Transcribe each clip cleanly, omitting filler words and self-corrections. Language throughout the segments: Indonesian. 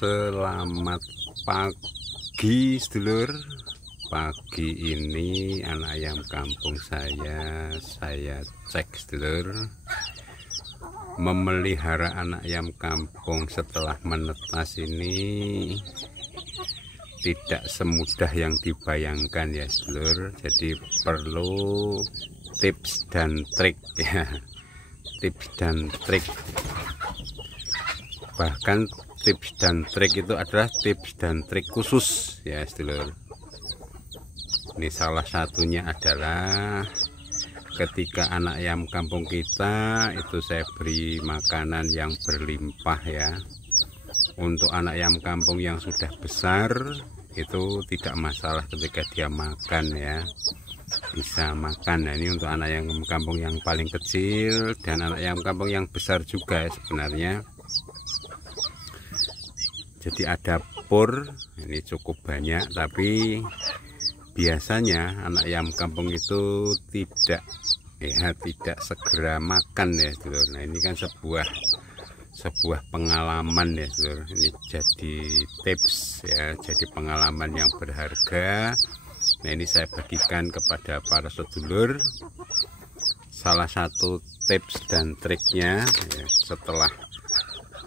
Selamat pagi sedulur. Pagi ini anak ayam kampung saya cek sedulur. Memelihara anak ayam kampung setelah menetas ini tidak semudah yang dibayangkan ya sedulur. Jadi perlu tips dan trik ya. Tips dan trik. Bahkan tips dan trik itu adalah tips dan trik khusus ya sedulur. Ini salah satunya adalah ketika anak ayam kampung kita itu saya beri makanan yang berlimpah ya. Untuk anak ayam kampung yang sudah besar itu tidak masalah ketika dia makan ya, bisa makan. Nah, ini untuk anak ayam kampung yang paling kecil dan anak ayam kampung yang besar juga sebenarnya. Jadi ada pur, ini cukup banyak, tapi biasanya anak ayam kampung itu tidak segera makan ya sedulur. Nah, ini kan sebuah pengalaman ya sedulur. Ini jadi tips ya, jadi pengalaman yang berharga. Nah, ini saya bagikan kepada para sedulur. Salah satu tips dan triknya ya, setelah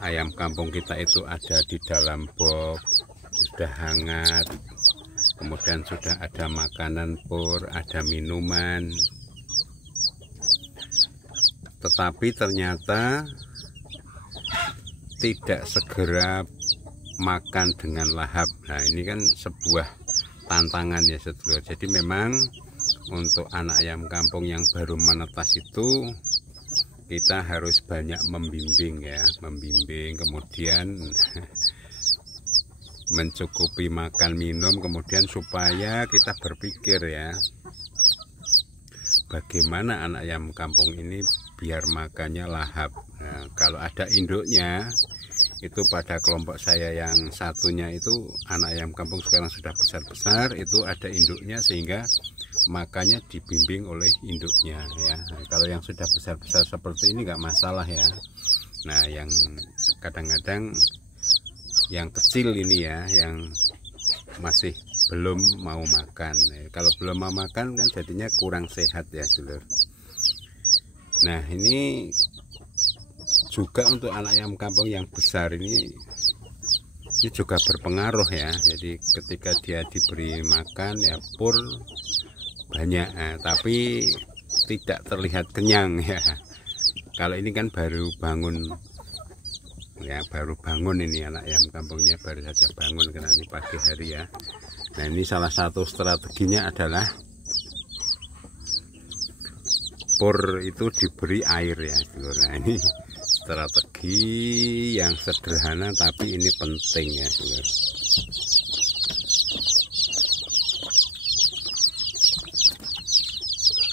ayam kampung kita itu ada di dalam box, sudah hangat, kemudian sudah ada makanan pur, ada minuman, tetapi ternyata tidak segera makan dengan lahap. Nah, ini kan sebuah tantangan ya sedulur. Jadi memang untuk anak ayam kampung yang baru menetas itu kita harus banyak membimbing ya, kemudian mencukupi makan minum, kemudian supaya kita berpikir ya, bagaimana anak ayam kampung ini biar makannya lahap. Nah, kalau ada induknya itu pada kelompok saya yang satunya itu anak ayam kampung sekarang sudah besar-besar, itu ada induknya sehingga makanya dibimbing oleh induknya ya. Nah, kalau yang sudah besar-besar seperti ini nggak masalah ya. Nah, yang kadang-kadang yang kecil ini ya, yang masih belum mau makan. Nah, kalau belum mau makan kan jadinya kurang sehat ya sedulur. Nah, ini juga untuk anak ayam kampung yang besar ini juga berpengaruh ya. Jadi ketika dia diberi makan ya pur banyak, tapi tidak terlihat kenyang ya. Kalau ini kan baru bangun ya, baru bangun ini anak ayam kampungnya, baru saja bangun karena ini pagi hari ya. Nah, ini salah satu strateginya adalah pur itu diberi air ya. Nah, ini strategi yang sederhana tapi ini penting ya sedulur.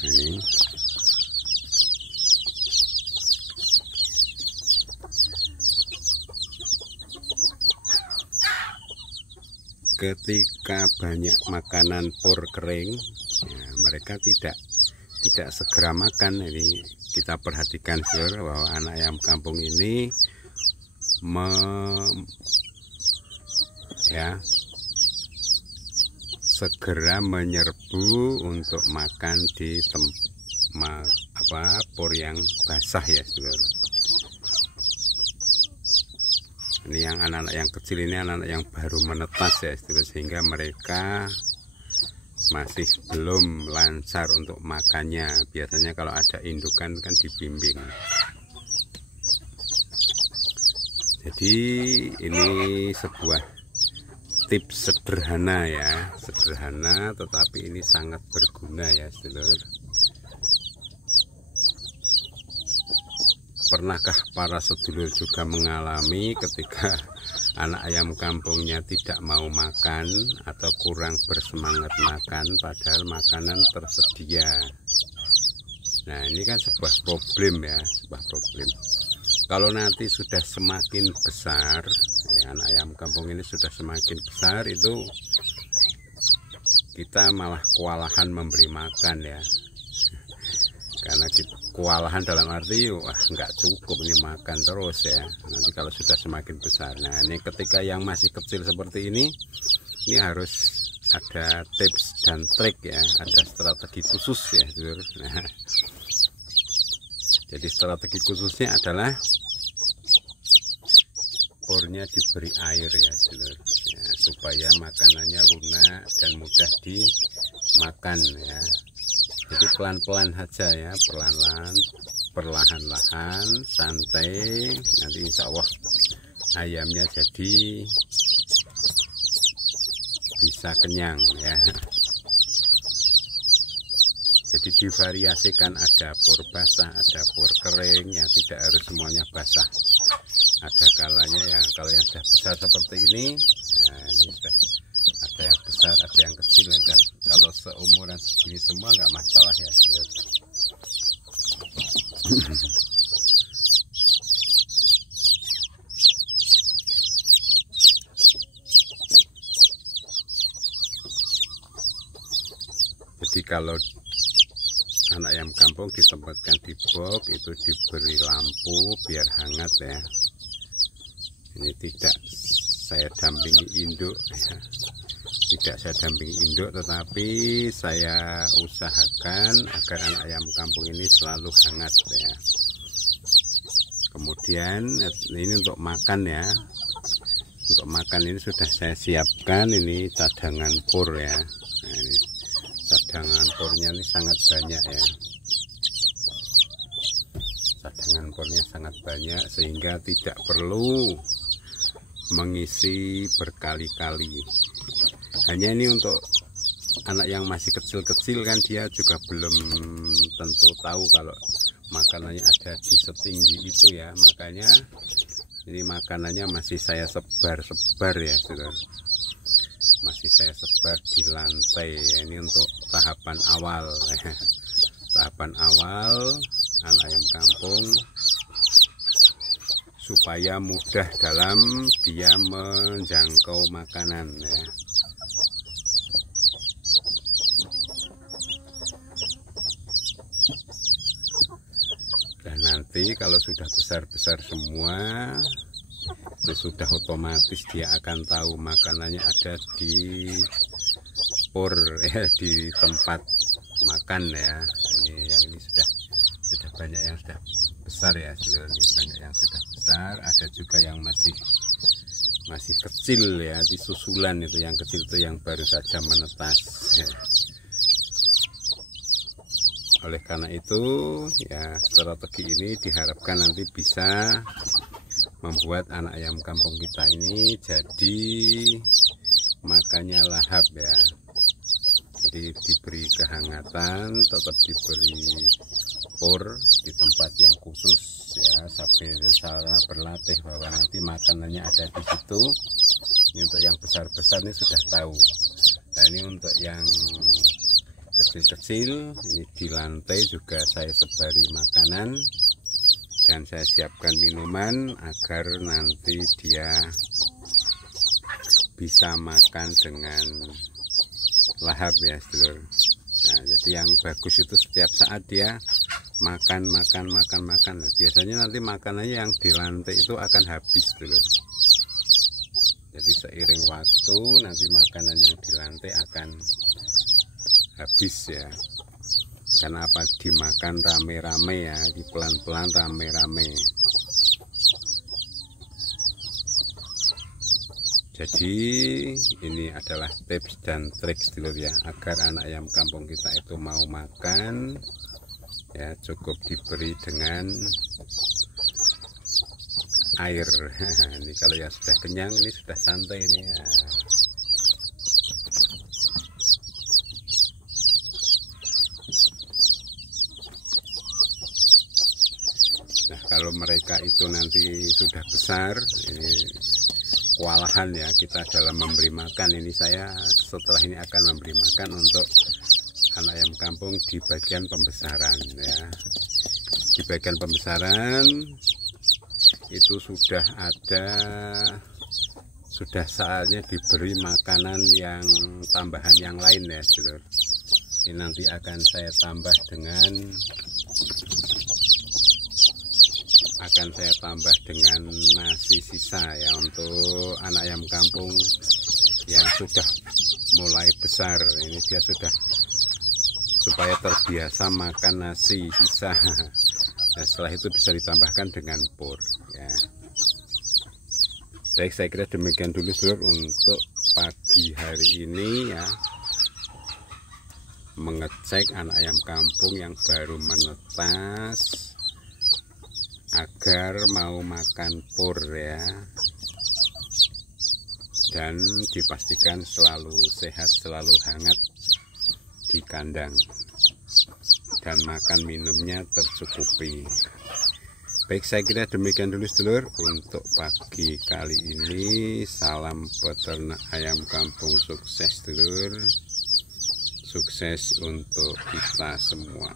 Ini ketika banyak makanan pur kering ya, mereka tidak segera makan. Ini kita perhatikan sedulur bahwa anak ayam kampung ini segera menyerbu untuk makan di pur yang basah ya sedulur. Ini yang anak-anak yang kecil ini anak-anak yang baru menetas ya sedulur, sehingga mereka masih belum lancar untuk makannya. Biasanya kalau ada indukan kan dibimbing. Jadi ini sebuah tips sederhana ya, sederhana tetapi ini sangat berguna ya sedulur. Pernahkah para sedulur juga mengalami ketika anak ayam kampungnya tidak mau makan atau kurang bersemangat makan padahal makanan tersedia? Nah, ini kan sebuah problem ya, sebuah problem. Kalau nanti sudah semakin besar ya, anak ayam kampung ini sudah semakin besar, itu kita malah kewalahan memberi makan ya, karena kewalahan dalam arti wah nggak cukup ini makan terus ya, nanti kalau sudah semakin besar. Nah ini ketika yang masih kecil seperti ini harus ada tips dan trik ya, ada strategi khusus ya dulur. Nah, jadi strategi khususnya adalah pornya diberi air ya dulur ya, supaya makanannya lunak dan mudah dimakan ya. Jadi pelan-pelan saja ya, perlahan-lahan, santai, nanti insya Allah ayamnya jadi bisa kenyang ya. Jadi divariasikan, ada por basah, ada por kering ya, tidak harus semuanya basah. Ada kalanya ya, kalau yang sudah besar seperti ini, ya ini sudah ada yang besar, ada yang kecil ya. Kalau seumuran segini semua nggak masalah ya. Jadi kalau anak ayam kampung ditempatkan di box itu diberi lampu biar hangat ya. Ini tidak saya dampingi induk ya. Tidak saya dampingi induk, tetapi saya usahakan agar anak ayam kampung ini selalu hangat ya. Kemudian ini untuk makan ya. Untuk makan ini sudah saya siapkan ini cadangan por ya. Nah, ini cadangan pornya ini sangat banyak ya. Cadangan pornya sangat banyak sehingga tidak perlu mengisi berkali-kali. Hanya ini untuk anak yang masih kecil-kecil kan, dia juga belum tentu tahu kalau makanannya ada di setinggi itu ya. Makanya ini makanannya masih saya sebar ya saudara. Masih saya sebar di lantai ya. Ini untuk tahapan awal ya. Tahapan awal anak ayam kampung supaya mudah dalam dia menjangkau makanan ya. Dan nanti kalau sudah besar-besar semua itu sudah otomatis dia akan tahu makanannya ada di por ya, di tempat makan ya. Ini yang ini sudah banyak yang sudah besar ya, ini banyak yang sudah besar, ada juga yang masih kecil ya, di susulan itu yang kecil itu yang baru saja menetas ya. Oleh karena itu ya, strategi ini diharapkan nanti bisa membuat anak ayam kampung kita ini jadi makannya lahap ya. Jadi diberi kehangatan, tetap diberi por di tempat yang khusus ya, sambil salah berlatih bahwa nanti makanannya ada di situ. Ini untuk yang besar-besar ini sudah tahu. Nah ini untuk yang kecil-kecil ini di lantai juga saya sebari makanan dan saya siapkan minuman agar nanti dia bisa makan dengan lahap ya sedulur. Nah, jadi yang bagus itu setiap saat dia makan. Nah, biasanya nanti makanannya yang di lantai itu akan habis dulu. Jadi seiring waktu nanti makanan yang di lantai akan habis ya. Karena apa? Dimakan rame-rame ya, di pelan-pelan rame-rame. Jadi ini adalah tips dan trik dulu ya, agar anak ayam kampung kita itu mau makan ya, cukup diberi dengan air. Ini kalau yang sudah kenyang ini sudah santai ini ya. Nah kalau mereka itu nanti sudah besar, ini kewalahan ya kita dalam memberi makan. Ini saya setelah ini akan memberi makan untuk anak ayam kampung di bagian pembesaran ya. Di bagian pembesaran itu sudah saatnya diberi makanan yang tambahan yang lain ya saudara. Ini nanti akan saya tambah dengan akan saya tambah dengan nasi sisa ya, untuk anak ayam kampung yang sudah mulai besar. Ini dia sudah, supaya terbiasa makan nasi sisa. Nah, setelah itu bisa ditambahkan dengan pur ya. Baik, saya kira demikian dulu Sedulur untuk pagi hari ini ya, mengecek anak ayam kampung yang baru menetas agar mau makan pur ya, dan dipastikan selalu sehat, selalu hangat di kandang, dan makan minumnya tercukupi. Baik, saya kira demikian dulu Sedulur untuk pagi kali ini. Salam peternak ayam kampung sukses Sedulur, sukses untuk kita semua.